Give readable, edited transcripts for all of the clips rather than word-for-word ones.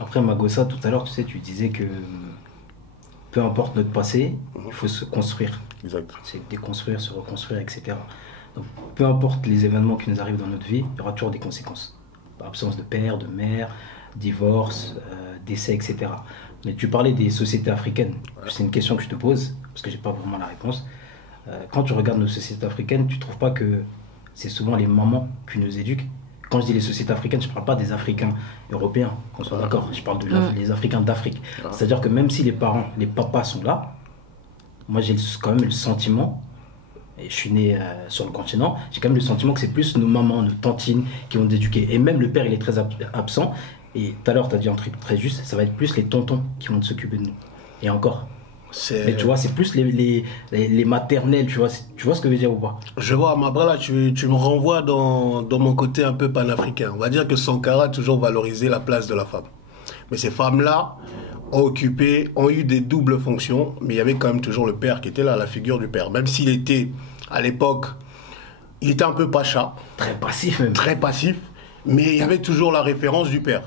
Après, Magossa, tout à l'heure, tu sais, tu disais que peu importe notre passé, il faut se construire. Exact. C'est déconstruire, se reconstruire, etc. Donc, peu importe les événements qui nous arrivent dans notre vie, il y aura toujours des conséquences. Absence de père, de mère, divorce, décès, etc. Mais tu parlais des sociétés africaines. C'est une question que je te pose, parce que j'ai pas vraiment la réponse. Quand tu regardes nos sociétés africaines, tu trouves pas que c'est souvent les mamans qui nous éduquent? Quand je dis les sociétés africaines, je ne parle pas des Africains européens, qu'on soit d'accord. Je parle des Africains d'Afrique. C'est-à-dire que même si les parents, les papas sont là, moi j'ai quand même le sentiment, et je suis né sur le continent, j'ai quand même le sentiment que c'est plus nos mamans, nos tantines qui vont nous éduquer. Et même le père, il est très absent. Et tout à l'heure, tu as dit un truc très juste, ça va être plus les tontons qui vont s'occuper de nous. Et encore. Mais tu vois, c'est plus les maternelles, tu vois ce que je veux dire ou pas? Je vois, mais après là, tu me renvoies dans mon côté un peu panafricain. On va dire que Sankara a toujours valorisé la place de la femme. Mais ces femmes-là ont eu des doubles fonctions, mais il y avait quand même toujours le père qui était là, la figure du père. Même s'il était, à l'époque, il était un peu pacha. Très passif même. Très passif, mais il y avait toujours la référence du père.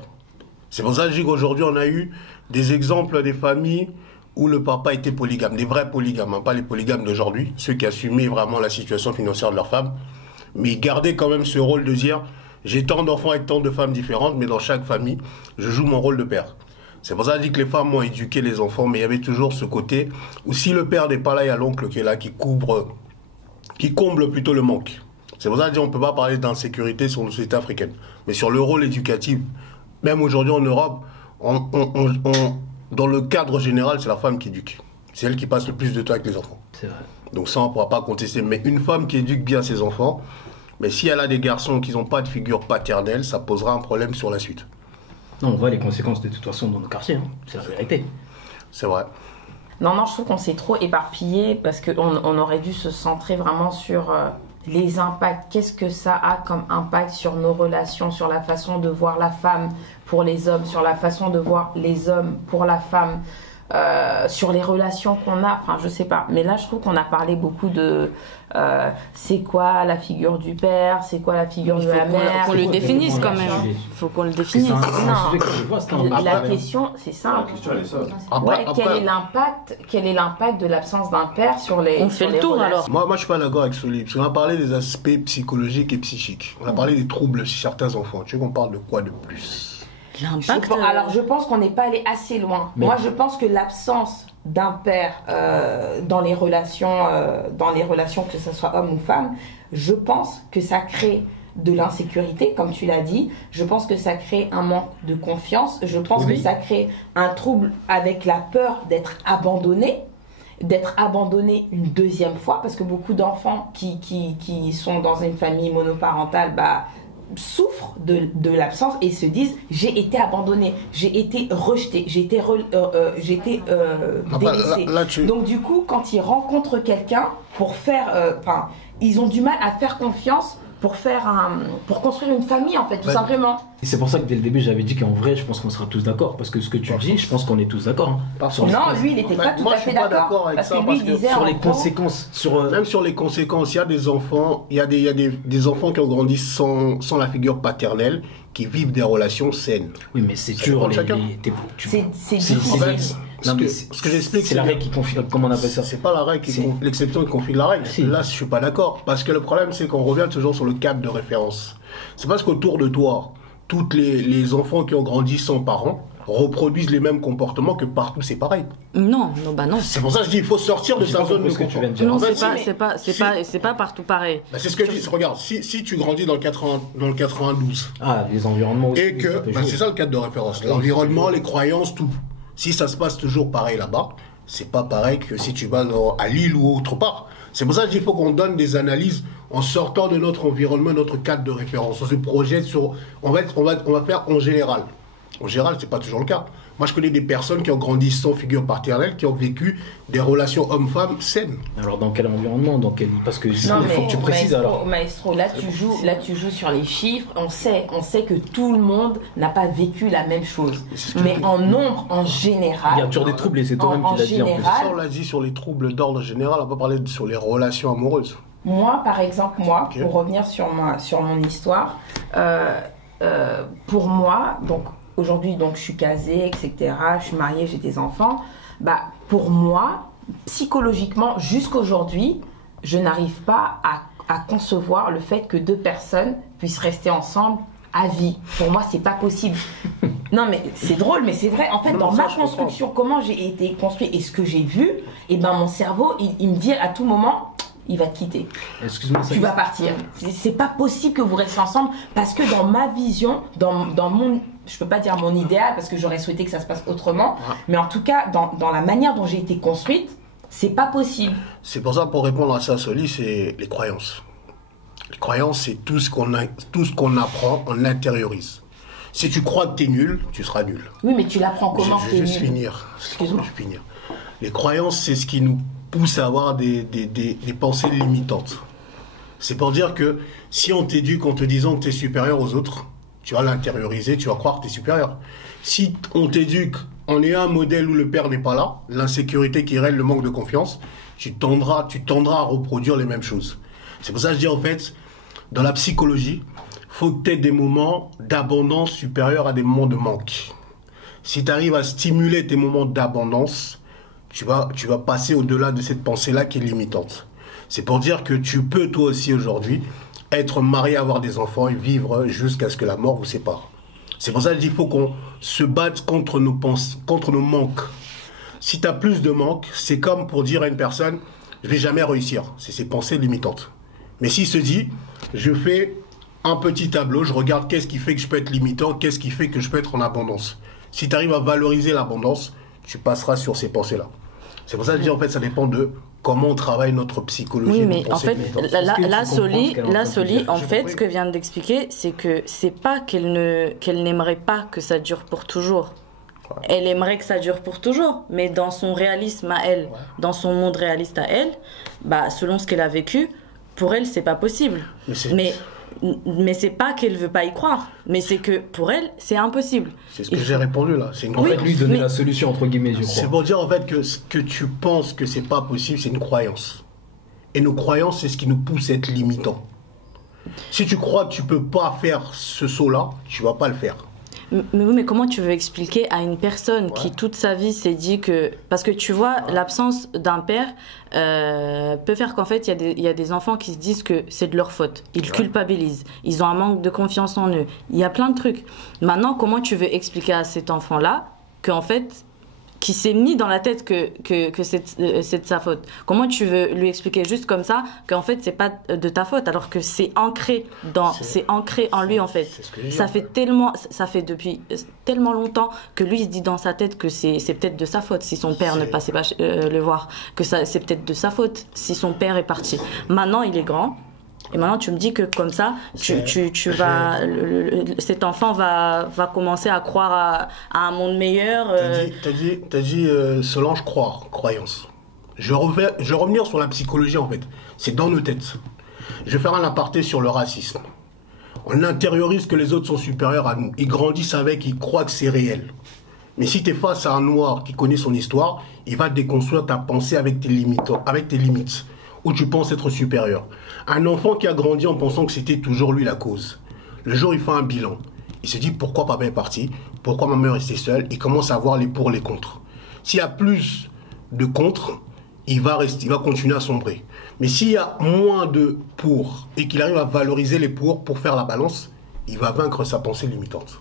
C'est pour ça que je dis qu'aujourd'hui, on a eu des exemples des familles où le papa était polygame, des vrais polygames, hein, pas les polygames d'aujourd'hui, ceux qui assumaient vraiment la situation financière de leur femme, mais ils gardaient quand même ce rôle de dire j'ai tant d'enfants avec tant de femmes différentes, mais dans chaque famille, je joue mon rôle de père. C'est pour ça que je dis que les femmes ont éduqué les enfants, mais il y avait toujours ce côté où si le père n'est pas là, il y a l'oncle qui est là, qui comble plutôt le manque. C'est pour ça que je dis qu'on ne peut pas parler d'insécurité sur nos sociétés africaines, mais sur le rôle éducatif, même aujourd'hui en Europe, dans le cadre général, c'est la femme qui éduque. C'est elle qui passe le plus de temps avec les enfants. C'est vrai. Donc ça, on ne pourra pas contester. Mais une femme qui éduque bien ses enfants, mais si elle a des garçons qui n'ont pas de figure paternelle, ça posera un problème sur la suite. Non, on voit les conséquences de toute façon dans nos quartiers. Hein. C'est la vérité. C'est vrai. Non, je trouve qu'on s'est trop éparpillé parce qu'on aurait dû se centrer vraiment sur les impacts. Qu'est-ce que ça a comme impact sur nos relations, sur la façon de voir la femme pour les hommes, sur la façon de voir les hommes pour la femme, sur les relations qu'on a, enfin je sais pas. Mais là je trouve qu'on a parlé beaucoup de c'est quoi la figure du père, c'est quoi la figure de la mère. Qu'on le définisse quand même. Il faut qu'on le définisse. La question c'est simple. Quel est l'impact de l'absence d'un père sur les. On fait le tour alors. Moi je suis pas d'accord avec Soli, parce qu'on a parlé des aspects psychologiques et psychiques. On a parlé des troubles chez certains enfants. Tu veux qu'on parle de quoi de plus? L'impact. Alors je pense qu'on n'est pas allé assez loin. Mais... Moi je pense que l'absence d'un père dans les relations que ce soit homme ou femme, je pense que ça crée de l'insécurité, comme tu l'as dit. Je pense que ça crée un manque de confiance. Je pense que ça crée un trouble avec la peur d'être abandonné une deuxième fois, parce que beaucoup d'enfants qui sont dans une famille monoparentale, souffrent de l'absence et se disent j'ai été abandonné, j'ai été rejeté, j'ai été délaissé. Donc du coup quand ils rencontrent quelqu'un pour faire ils ont du mal à faire confiance pour construire une famille en fait, tout simplement. Et c'est pour ça que dès le début j'avais dit qu'en vrai je pense qu'on sera tous d'accord, parce que ce que tu dis, je pense qu'on est tous d'accord. Hein. Non, lui il était pas tout à fait d'accord avec ça, que lui il disait sur les conséquences, même sur les conséquences, il y a des enfants, il y a des enfants qui ont grandi sans la figure paternelle, qui vivent des relations saines. Oui, mais c'est toujours c'est difficile. Ce que j'explique, c'est la règle qui confirme, comment on appelle ça? C'est pas la règle l'exception qui confirme la règle. Là, je suis pas d'accord. Parce que le problème, c'est qu'on revient toujours sur le cadre de référence. C'est parce qu'autour de toi, tous les enfants qui ont grandi sans parents reproduisent les mêmes comportements, que partout c'est pareil. Non. C'est pour ça que je dis il faut sortir de sa zone de confort. Non, c'est pas partout pareil. C'est ce que je dis. Regarde, si tu grandis dans le 92. Les environnements aussi. Et que c'est ça le cadre de référence. L'environnement, les croyances, tout. Si ça se passe toujours pareil là-bas, c'est pas pareil que si tu vas à Lille ou autre part. C'est pour ça qu'il faut qu'on donne des analyses en sortant de notre environnement, notre cadre de référence. On se projette sur... On va faire en général. En général, c'est pas toujours le cas. Moi, je connais des personnes qui ont grandi sans figure paternelle, qui ont vécu des relations hommes-femmes saines. Alors, dans quel environnement? Parce que il faut que tu précises alors. Maestro, là tu joues sur les chiffres. On sait que tout le monde n'a pas vécu la même chose. Mais en nombre, en général... Il y a toujours des troubles et c'est toi-même qui l'as dit en plus. Ça, on l'a dit sur les troubles d'ordre général, on va pas parler sur les relations amoureuses. Moi, par exemple, pour revenir sur mon histoire, pour moi, donc aujourd'hui, donc, je suis casée, etc., je suis mariée, j'ai des enfants, bah, pour moi, psychologiquement, jusqu'aujourd'hui, je n'arrive pas à concevoir le fait que deux personnes puissent rester ensemble à vie. Pour moi, c'est pas possible. Non, mais c'est drôle, mais c'est vrai. En fait, dans ma construction, comment j'ai été construit et ce que j'ai vu, et ben mon cerveau, il me dit à tout moment, il va te quitter. Excuse-moi, tu vas partir. C'est pas possible que vous restiez ensemble parce que dans ma vision, dans mon, je peux pas dire mon idéal parce que j'aurais souhaité que ça se passe autrement, mais en tout cas, dans la manière dont j'ai été construite, c'est pas possible. C'est pour ça, pour répondre à ça, Soli, c'est les croyances. Les croyances, c'est tout ce qu'on apprend, on l'intériorise. Si tu crois que tu es nul, tu seras nul. Oui, mais tu l'apprends comment? Je vais juste finir. Excuse-moi. Les croyances, c'est ce qui nous pousse à avoir des pensées limitantes. C'est pour dire que si on t'éduque en te disant que tu es supérieur aux autres, tu vas l'intérioriser, tu vas croire que tu es supérieur. Si on t'éduque en ayant un modèle où le père n'est pas là, l'insécurité qui règne, le manque de confiance, tu tendras à reproduire les mêmes choses. C'est pour ça que je dis en fait, dans la psychologie, il faut que tu aies des moments d'abondance supérieurs à des moments de manque. Si tu arrives à stimuler tes moments d'abondance, tu vas passer au-delà de cette pensée-là qui est limitante. C'est pour dire que tu peux toi aussi aujourd'hui être marié, avoir des enfants et vivre jusqu'à ce que la mort vous sépare. C'est pour ça que je dis qu'il faut qu'on se batte contre nos manques. Si tu as plus de manques, c'est comme pour dire à une personne, je ne vais jamais réussir. C'est ses pensées limitantes. Mais s'il se dit, je fais un petit tableau, je regarde qu'est-ce qui fait que je peux être limitant, qu'est-ce qui fait que je peux être en abondance. Si tu arrives à valoriser l'abondance, tu passeras sur ces pensées-là. C'est pour ça que je dis, en fait, ça dépend de comment on travaille notre psychologie. Oui, mais en fait, la Soli, en fait, ce que vient d'expliquer, c'est que c'est pas qu'elle n'aimerait pas que ça dure pour toujours. Ouais. Elle aimerait que ça dure pour toujours, mais dans son réalisme à elle, dans son monde réaliste à elle, bah, selon ce qu'elle a vécu, pour elle, c'est pas possible. Mais c'est pas qu'elle veut pas y croire, mais c'est que pour elle, c'est impossible. C'est ce que j'ai répondu là. C'est en fait, lui donner la solution entre guillemets, je crois. C'est pour dire en fait que ce que tu penses que c'est pas possible, c'est une croyance. Et nos croyances, c'est ce qui nous pousse à être limitant. Si tu crois que tu peux pas faire ce saut-là, tu vas pas le faire. Mais comment tu veux expliquer à une personne qui toute sa vie s'est dit que... Parce que tu vois, l'absence d'un père peut faire qu'en fait, il y a des enfants qui se disent que c'est de leur faute. Ils culpabilisent. Ils ont un manque de confiance en eux. Il y a plein de trucs. Maintenant, comment tu veux expliquer à cet enfant-là qu'en fait, qui s'est mis dans la tête que c'est de sa faute? Comment tu veux lui expliquer juste comme ça qu'en fait, c'est pas de ta faute, alors que c'est ancré en lui, en fait. Ça fait depuis tellement longtemps que lui, il se dit dans sa tête que c'est peut-être de sa faute si son père ne passait pas le voir, que c'est peut-être de sa faute si son père est parti. Maintenant, il est grand. Et maintenant, tu me dis que comme ça, cet enfant va commencer à croire à un monde meilleur. T'as dit Solange, croyance. Je vais revenir sur la psychologie, en fait. C'est dans nos têtes. Je vais faire un aparté sur le racisme. On intériorise que les autres sont supérieurs à nous. Ils grandissent avec, ils croient que c'est réel. Mais si tu es face à un noir qui connaît son histoire, il va déconstruire ta pensée avec tes limites, où tu penses être supérieur. Un enfant qui a grandi en pensant que c'était toujours lui la cause. Le jour où il fait un bilan, il se dit pourquoi papa est parti, pourquoi maman est restée seule, il commence à voir les pour, les contre. S'il y a plus de contre, il va continuer à sombrer. Mais s'il y a moins de pour et qu'il arrive à valoriser les pour faire la balance, il va vaincre sa pensée limitante.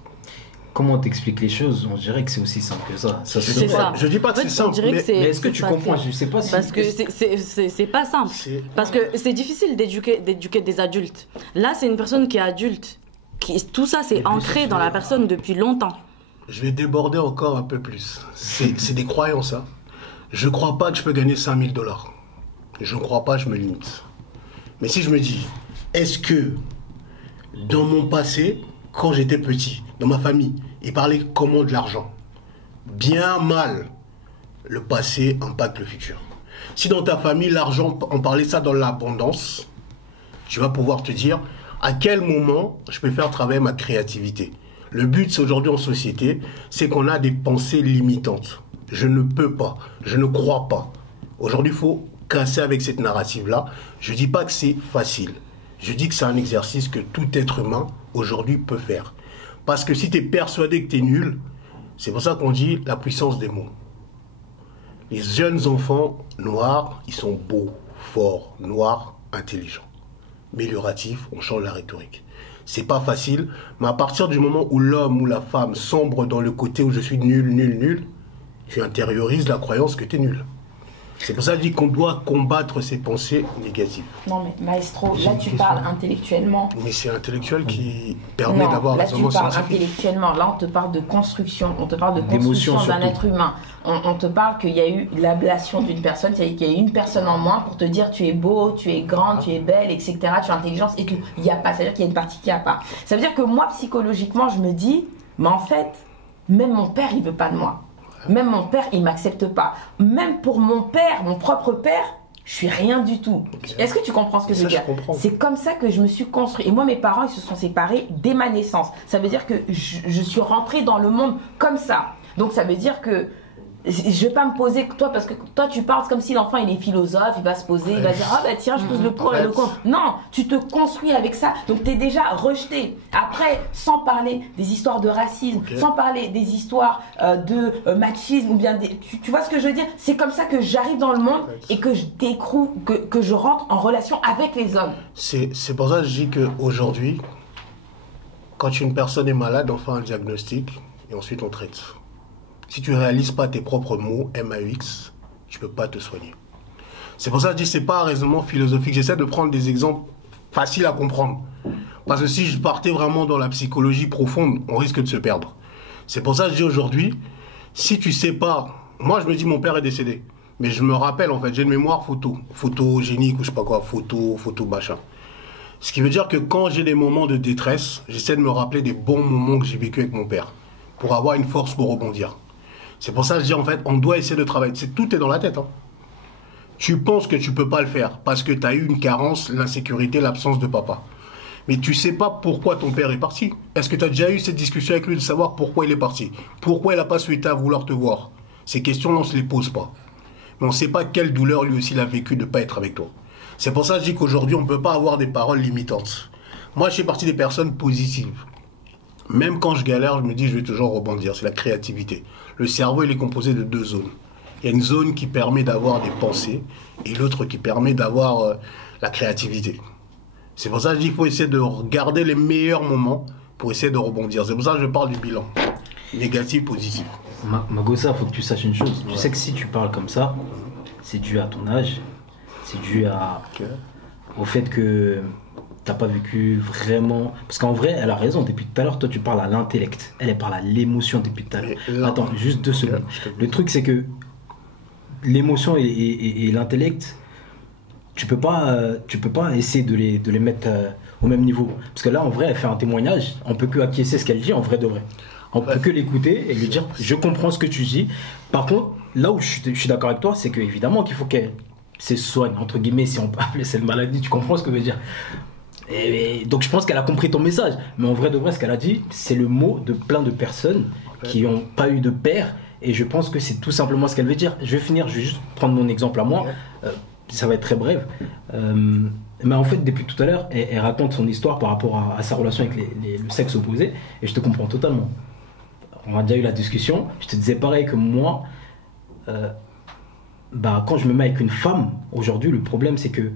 Comment t'expliques les choses? On dirait que c'est aussi simple que ça. C'est ça. Je dis pas que c'est simple, mais est-ce que tu comprends? Je sais pas si... Parce que c'est pas simple. Parce que c'est difficile d'éduquer des adultes. Là, c'est une personne qui est adulte. Tout ça, c'est ancré dans la personne depuis longtemps. Je vais déborder encore un peu plus. C'est des croyances. Hein. Je crois pas que je peux gagner 5000 $. Je ne crois pas, je me limite. Mais si je me dis, est-ce que dans mon passé, quand j'étais petit, dans ma famille, ils parlaient comment de l'argent? Bien mal, le passé impacte le futur. Si dans ta famille, l'argent, on parlait ça dans l'abondance, tu vas pouvoir te dire à quel moment je peux faire travailler ma créativité. Le but aujourd'hui en société, c'est qu'on a des pensées limitantes. Je ne peux pas, je ne crois pas. Aujourd'hui, il faut casser avec cette narrative-là. Je ne dis pas que c'est facile. Je dis que c'est un exercice que tout être humain aujourd'hui peut faire. Parce que si tu es persuadé que tu es nul, c'est pour ça qu'on dit la puissance des mots. Les jeunes enfants noirs, ils sont beaux, forts, noirs, intelligents. Amélioratifs, on change la rhétorique. C'est pas facile, mais à partir du moment où l'homme ou la femme sombre dans le côté où je suis nul, nul, nul, tu intériorises la croyance que tu es nul. C'est pour ça que je dis qu'on doit combattre ces pensées négatives. Non mais maestro, là tu parles intellectuellement. Mais c'est l'intellectuel qui permet d'avoir là raisonnement tu parles scientifique. Intellectuellement, là on te parle de construction, on te parle de construction d'un être humain. On te parle qu'il y a eu l'ablation d'une personne, c'est-à-dire qu'il y a eu une personne en moins pour te dire tu es beau, tu es grande, tu es belle, etc. Tu as intelligence et tout. Il n'y a pas, c'est-à-dire qu'il y a une partie qui n'y a pas. Ça veut dire que moi psychologiquement je me dis, mais en fait, même mon père il veut pas de moi. Même mon père, il ne m'accepte pas. Même pour mon père, mon propre père, je suis rien du tout. Okay. Est-ce que tu comprends ce que je veux dire? C'est comme ça que je me suis construit. Et moi, mes parents, ils se sont séparés dès ma naissance. Ça veut dire que je suis rentrée dans le monde comme ça. Donc, ça veut dire que je ne vais pas me poser, toi, parce que toi, tu parles comme si l'enfant, il est philosophe, il va se poser, il va dire, ah bah tiens, je pose le pour et le contre. Non, tu te construis avec ça, donc tu es déjà rejeté. Après, sans parler des histoires de racisme, sans parler des histoires de machisme, ou bien tu vois ce que je veux dire? C'est comme ça que j'arrive dans le monde et que je découvre, que je rentre en relation avec les hommes. C'est pour ça que je dis qu'aujourd'hui, quand une personne est malade, on fait un diagnostic et ensuite on traite. Si tu ne réalises pas tes propres mots, MAX, tu ne peux pas te soigner. C'est pour ça que je dis que ce n'est pas un raisonnement philosophique. J'essaie de prendre des exemples faciles à comprendre. Parce que si je partais vraiment dans la psychologie profonde, on risque de se perdre. C'est pour ça que je dis aujourd'hui, si tu ne sais pas... Moi, je me dis, mon père est décédé. Mais je me rappelle, en fait, j'ai une mémoire photogénique ou je ne sais pas quoi, photo machin. Ce qui veut dire que quand j'ai des moments de détresse, j'essaie de me rappeler des bons moments que j'ai vécu avec mon père. Pour avoir une force pour rebondir. C'est pour ça que je dis, en fait, on doit essayer de travailler. Tout est dans la tête. Hein. Tu penses que tu ne peux pas le faire parce que tu as eu une carence, l'insécurité, l'absence de papa. Mais tu ne sais pas pourquoi ton père est parti. Est-ce que tu as déjà eu cette discussion avec lui de savoir pourquoi il est parti? Pourquoi il n'a pas souhaité à vouloir te voir? Ces questions-là, on ne se les pose pas. Mais on ne sait pas quelle douleur lui aussi il a vécu de ne pas être avec toi. C'est pour ça que je dis qu'aujourd'hui, on ne peut pas avoir des paroles limitantes. Moi, je fais partie des personnes positives. Même quand je galère, je me dis je vais toujours rebondir. C'est la créativité. Le cerveau, il est composé de deux zones. Il y a une zone qui permet d'avoir des pensées et l'autre qui permet d'avoir la créativité. C'est pour ça que je dis qu'il faut essayer de regarder les meilleurs moments pour essayer de rebondir. C'est pour ça que je parle du bilan. Négatif, positif. Magossa, il faut que tu saches une chose. Tu sais que si tu parles comme ça, c'est dû à ton âge. C'est dû au fait que... t'as pas vécu vraiment... Parce qu'en vrai, elle a raison. Depuis tout à l'heure, toi, tu parles à l'intellect. Elle parle à l'émotion depuis tout à l'heure. Attends, juste 2 secondes. Le truc, c'est que l'émotion et l'intellect, tu peux pas essayer de les mettre au même niveau. Parce que là, en vrai, elle fait un témoignage. On peut que acquiescer ce qu'elle dit, en vrai de vrai. On peut que l'écouter et lui dire, je comprends ce que tu dis. Par contre, là où je suis d'accord avec toi, c'est qu'évidemment qu'il faut qu'elle se soigne, entre guillemets, si on peut appeler cette maladie. Tu comprends ce que je veux dire? Et donc je pense qu'elle a compris ton message, mais en vrai de vrai ce qu'elle a dit c'est le mot de plein de personnes qui n'ont pas eu de père, et je pense que c'est tout simplement ce qu'elle veut dire. Je vais finir, je vais juste prendre mon exemple à moi, ça va être très bref, mais en fait depuis tout à l'heure elle raconte son histoire par rapport à sa relation avec le sexe opposé, et je te comprends totalement. On a déjà eu la discussion, je te disais pareil que moi, quand je me mets avec une femme aujourd'hui, le problème c'est que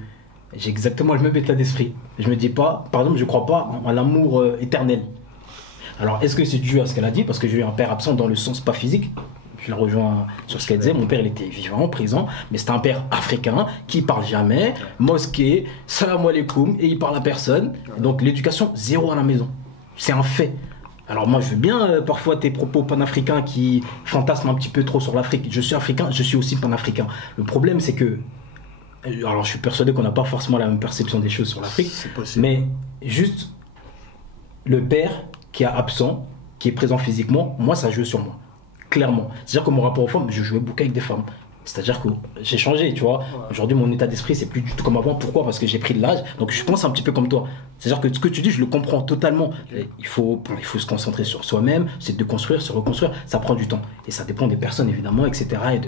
j'ai exactement le même état d'esprit. Je me dis pas, par exemple, je crois pas en l'amour éternel. Alors, est-ce que c'est dû à ce qu'elle a dit? Parce que j'ai eu un père absent dans le sens pas physique. Je la rejoins sur ce qu'elle disait. Mon père, il était vivant, présent, mais c'était un père africain qui parle jamais, mosquée, salam alaikum, et il parle à personne. Donc, l'éducation, 0 à la maison. C'est un fait. Alors moi je veux bien parfois tes propos panafricains qui fantasment un petit peu trop sur l'Afrique. Je suis africain, je suis aussi panafricain. Le problème c'est que... Alors je suis persuadé qu'on n'a pas forcément la même perception des choses sur l'Afrique, mais juste le père qui est absent, qui est présent physiquement, moi ça joue sur moi, clairement. C'est-à-dire que mon rapport aux femmes, je jouais beaucoup avec des femmes. C'est-à-dire que j'ai changé, tu vois. Aujourd'hui, mon état d'esprit, c'est plus du tout comme avant. Pourquoi? Parce que j'ai pris de l'âge. Donc, je pense un petit peu comme toi. C'est-à-dire que ce que tu dis, je le comprends totalement. Il faut se concentrer sur soi-même, c'est de construire, se reconstruire. Ça prend du temps. Et ça dépend des personnes, évidemment, etc. Et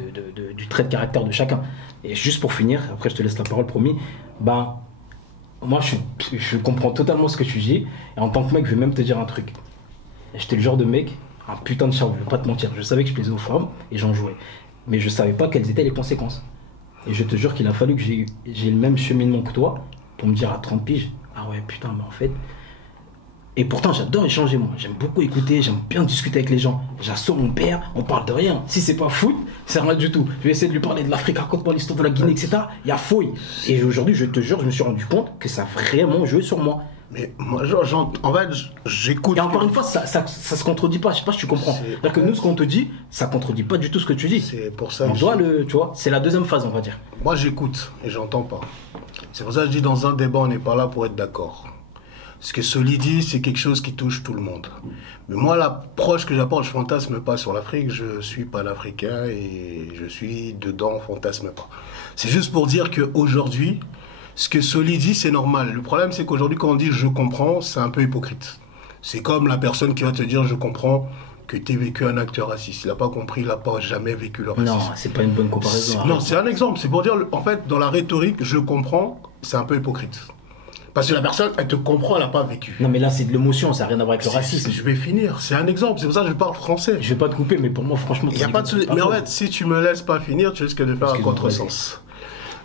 du trait de caractère de chacun. Et juste pour finir, après, je te laisse la parole, promis. Moi, je comprends totalement ce que tu dis. Et en tant que mec, je vais même te dire un truc. J'étais le genre de mec, un putain de charme, je vais pas te mentir. Je savais que je plaisais aux femmes et j'en jouais. Mais je savais pas quelles étaient les conséquences. Et je te jure qu'il a fallu que j'ai le même cheminement que toi pour me dire à 30 piges, ah ouais, putain, mais en fait. Et pourtant, j'adore échanger, moi. J'aime beaucoup écouter, j'aime bien discuter avec les gens. J'assomme mon père, on parle de rien. Si c'est pas foot, c'est rien du tout. Je vais essayer de lui parler de l'Afrique, raconte-moi l'histoire de la Guinée, etc. Il y a fouille. Et aujourd'hui, je te jure, je me suis rendu compte que ça a vraiment joué sur moi. Mais moi, en fait, j'écoute. Et encore une fois, ça se contredit pas. Je sais pas si tu comprends. C'est-à-dire que nous, ce qu'on te dit, ça contredit pas du tout ce que tu dis. C'est pour ça. On doit tu vois, c'est la deuxième phase, on va dire. Moi, j'écoute et j'entends pas. C'est pour ça que je dis, dans un débat, on n'est pas là pour être d'accord. Ce que Soli dit, c'est quelque chose qui touche tout le monde. Mais moi, l'approche que j'apporte, je fantasme pas sur l'Afrique. Je suis panafricain et je suis dedans, fantasme pas. C'est juste pour dire qu'aujourd'hui, ce que Soli dit, c'est normal. Le problème, c'est qu'aujourd'hui, quand on dit « je comprends », c'est un peu hypocrite. C'est comme la personne qui va te dire « je comprends » que tu as vécu un acte raciste. Il n'a pas compris, il n'a pas jamais vécu le racisme. Non, c'est pas une bonne comparaison. Non, c'est un exemple. C'est pour dire, en fait, dans la rhétorique, « je comprends », c'est un peu hypocrite. Parce que la personne, elle te comprend, elle n'a pas vécu. Non, mais là, c'est de l'émotion, ça n'a rien à voir avec le racisme. Je vais finir, c'est un exemple, c'est pour ça que je parle français. Je vais pas te couper, mais pour moi, franchement... Il y a pas de... Mais en fait, si tu me laisses pas finir, tu risques de faire un contresens.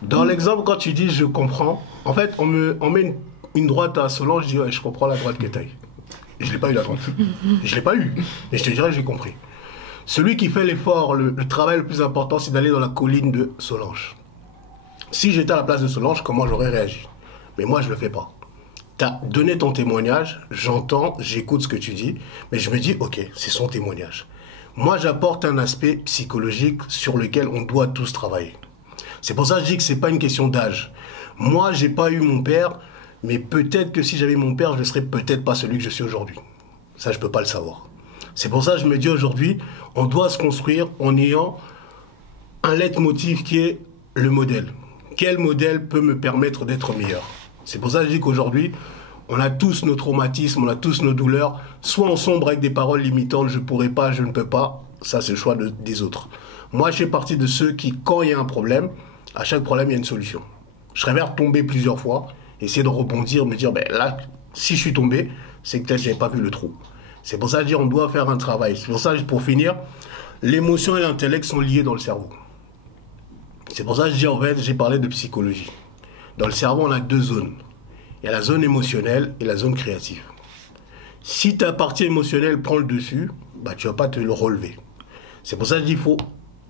Dans l'exemple, quand tu dis « je comprends », en fait, on met une droite à Solange, je dis ouais, « je comprends la droite que tu as eue ». Et je l'ai pas eu, la droite. Je l'ai pas eu, mais je te dirais j'ai compris. Celui qui fait l'effort, le travail le plus important, c'est d'aller dans la colline de Solange. Si j'étais à la place de Solange, comment j'aurais réagi? Mais moi, je le fais pas. Tu as donné ton témoignage, j'entends, j'écoute ce que tu dis, mais je me dis, ok, c'est son témoignage. Moi, j'apporte un aspect psychologique sur lequel on doit tous travailler. C'est pour ça que je dis que c'est pas une question d'âge. Moi, j'ai pas eu mon père, mais peut-être que si j'avais mon père, je ne serais peut-être pas celui que je suis aujourd'hui. Ça, je peux pas le savoir. C'est pour ça que je me dis aujourd'hui, on doit se construire en ayant un leitmotiv qui est le modèle. Quel modèle peut me permettre d'être meilleur? C'est pour ça que je dis qu'aujourd'hui, on a tous nos traumatismes, on a tous nos douleurs. Soit on sombre avec des paroles limitantes, je pourrais pas, je ne peux pas. Ça, c'est le choix des autres. Moi, je fais partie de ceux qui, quand il y a un problème, à chaque problème, il y a une solution. Je préfère tomber plusieurs fois, essayer de rebondir, me dire, ben là, si je suis tombé, c'est que peut-être je n'avais pas vu le trou. C'est pour ça que je dis, on doit faire un travail. C'est pour ça que, pour finir, l'émotion et l'intellect sont liés dans le cerveau. C'est pour ça que je dis, en fait, j'ai parlé de psychologie. Dans le cerveau, on a deux zones. Il y a la zone émotionnelle et la zone créative. Si ta partie émotionnelle prend le dessus, bah, tu ne vas pas te le relever. C'est pour ça que je dis,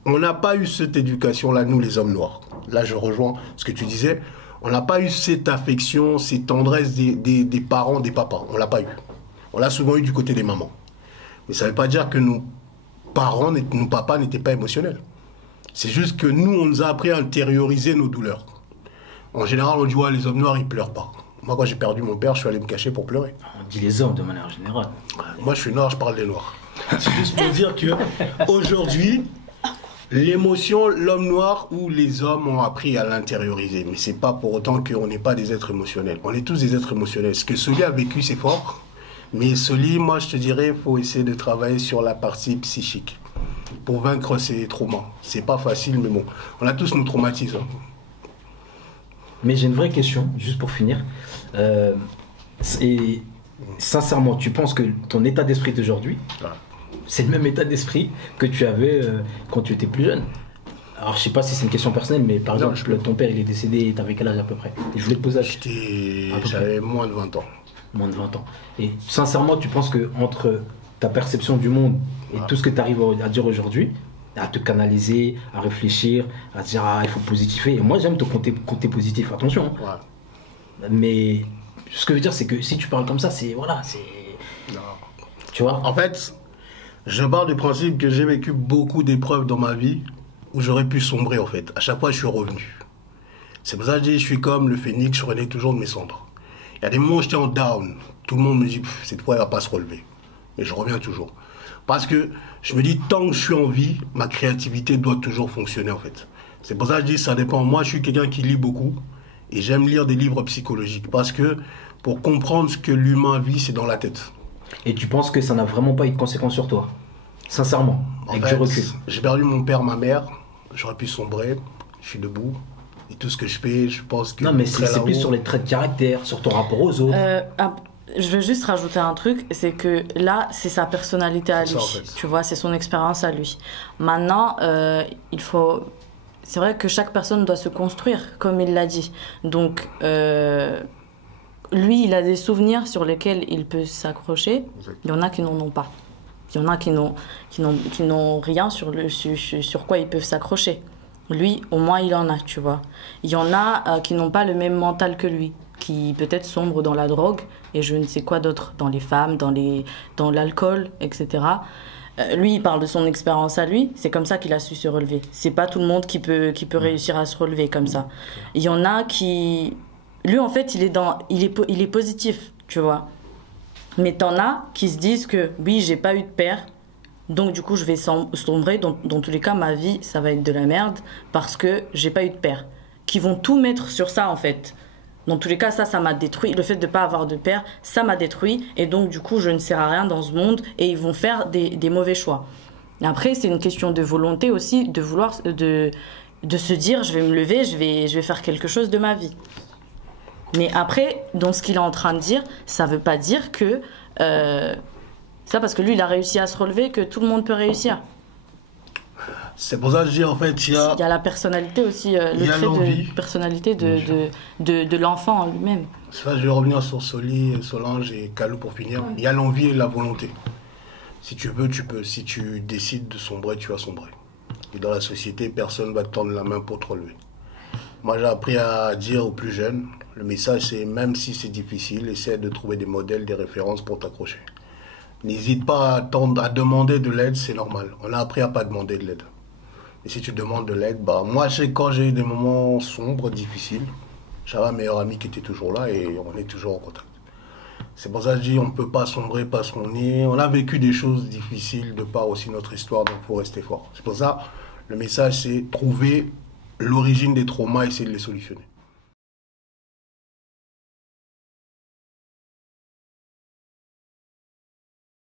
on n'a pas eu cette éducation-là, nous, les hommes noirs. Là, je rejoins ce que tu disais. On n'a pas eu cette affection, cette tendresse des parents, des papas. On ne l'a pas eu. On l'a souvent eu du côté des mamans. Mais ça ne veut pas dire que nos parents, nos papas n'étaient pas émotionnels. C'est juste que nous, on nous a appris à intérioriser nos douleurs. En général, on dit, ouais, les hommes noirs, ils ne pleurent pas. Moi, quand j'ai perdu mon père, je suis allé me cacher pour pleurer. On dit les hommes de manière générale. Moi, je suis noir, je parle des noirs. C'est juste pour dire qu'aujourd'hui, l'émotion, l'homme noir ou les hommes ont appris à l'intérioriser. Mais c'est pas pour autant qu'on n'est pas des êtres émotionnels. On est tous des êtres émotionnels. Ce que Soli a vécu, c'est fort. Mais Soli, moi, je te dirais, il faut essayer de travailler sur la partie psychique pour vaincre ces traumas. C'est pas facile, mais bon, on a tous nos traumatismes. Mais j'ai une vraie question, juste pour finir. Et sincèrement, tu penses que ton état d'esprit d'aujourd'hui, c'est le même état d'esprit que tu avais quand tu étais plus jeune? Alors, je sais pas si c'est une question personnelle, mais par exemple, ton père, il est décédé, et t'avais quel âge à peu près? Et je voulais te poser J'avais moins de 20 ans. Moins de 20 ans. Et sincèrement, tu penses que entre ta perception du monde et tout ce que tu arrives à dire aujourd'hui, à te canaliser, à réfléchir, à te dire il faut positiver. Et moi j'aime te compter positif, attention. Ouais. Mais ce que je veux dire c'est que si tu parles comme ça, c'est voilà, c'est. Non. Tu vois. En fait, je pars du principe que j'ai vécu beaucoup d'épreuves dans ma vie où j'aurais pu sombrer en fait. À chaque fois je suis revenu. C'est pour ça que je dis je suis comme le phénix, je renais toujours de mes cendres. Il y a des moments où j'étais en down, tout le monde me dit cette fois elle va pas se relever. Mais je reviens toujours. Parce que je me dis, tant que je suis en vie, ma créativité doit toujours fonctionner en fait. C'est pour ça que je dis, ça dépend. Moi, je suis quelqu'un qui lit beaucoup et j'aime lire des livres psychologiques. Parce que pour comprendre ce que l'humain vit, c'est dans la tête. Et tu penses que ça n'a vraiment pas eu de conséquences sur toi? Sincèrement, avec du recul. J'ai perdu mon père, ma mère. J'aurais pu sombrer. Je suis debout. Et tout ce que je fais, je pense que... Non, mais c'est plus sur les traits de caractère, sur ton rapport aux autres. je veux juste rajouter un truc, c'est que là, c'est sa personnalité à lui. Ça, en fait. Tu vois, c'est son expérience à lui. Maintenant, il faut... C'est vrai que chaque personne doit se construire, comme il l'a dit. Donc, lui, il a des souvenirs sur lesquels il peut s'accrocher. Il y en a qui n'en ont pas. Il y en a qui n'ont rien sur quoi ils peuvent s'accrocher. Lui, au moins, il en a, tu vois. Il y en a qui n'ont pas le même mental que lui, qui peut-être sombrent dans la drogue et je ne sais quoi d'autre, dans les femmes, dans l'alcool, etc. Lui, il parle de son expérience à lui, c'est comme ça qu'il a su se relever. C'est pas tout le monde qui peut réussir à se relever comme ça. Il y en a qui... Lui, en fait, il est positif, tu vois. Mais t'en as qui se disent que, oui, j'ai pas eu de père, donc du coup, je vais sombrer. Dans tous les cas, ma vie, ça va être de la merde parce que j'ai pas eu de père. Qui vont tout mettre sur ça, en fait. Dans tous les cas, ça m'a détruit. Le fait de ne pas avoir de père, ça m'a détruit. Et donc, du coup, je ne sers à rien dans ce monde. Et ils vont faire des mauvais choix. Après, c'est une question de volonté aussi, de vouloir, de se dire, je vais me lever, je vais faire quelque chose de ma vie. Mais après, dans ce qu'il est en train de dire, ça ne veut pas dire que... ça, parce que lui, il a réussi à se relever, que tout le monde peut réussir. C'est pour ça que je dis, en fait, il y a la personnalité aussi, le trait de personnalité de l'enfant en lui-même. Ça, je vais revenir sur Soli, Solange et Kalou pour finir. Ouais. Il y a l'envie et la volonté. Si tu veux, tu peux. Si tu décides de sombrer, tu vas sombrer. Et dans la société, personne ne va te tendre la main pour te relever. Moi, j'ai appris à dire aux plus jeunes, le message, c'est même si c'est difficile, essaie de trouver des modèles, des références pour t'accrocher. N'hésite pas à demander de l'aide, c'est normal. On a appris à ne pas demander de l'aide. Et si tu demandes de l'aide, moi, quand j'ai eu des moments sombres, difficiles, j'avais un meilleur ami qui était toujours là et on est toujours en contact. C'est pour ça que je dis, on ne peut pas sombrer parce qu'on est... On a vécu des choses difficiles de par aussi notre histoire, donc il faut rester fort. C'est pour ça, le message, c'est trouver l'origine des traumas et essayer de les solutionner.